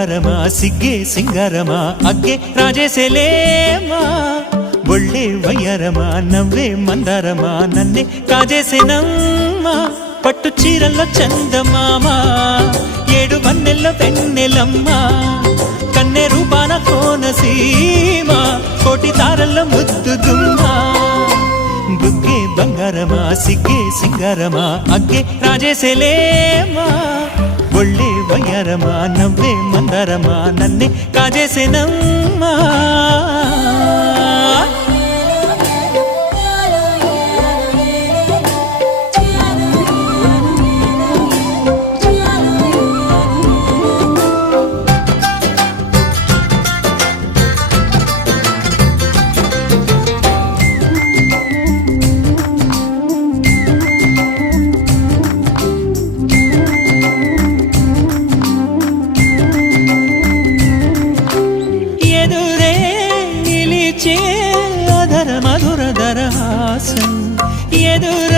బంగారమా సిగ్గే సింగారమా అగ్గే రాజేసేలేమా ఒళ్ళే వయ్యారమా నవ్వే మందారమా నన్నే కాజేసేనమ్మా పట్టు చీరల్లో చందమామా ఏడు వన్నెల్లో పెన్నెలమ్మా కన్నె రూపాన కోనసీమ కోటి తారల్లో ముద్దుదుమ్మా బుగ్గే బంగారమా సిగ్గే సింగారమా అగ్గే రాజేసేలేమా ఒళ్ళే వయ్యారమా నవ్వే మందారమా నన్నే కాజేసేనమ్మా అధర మధుర దరహాసం ఎదుర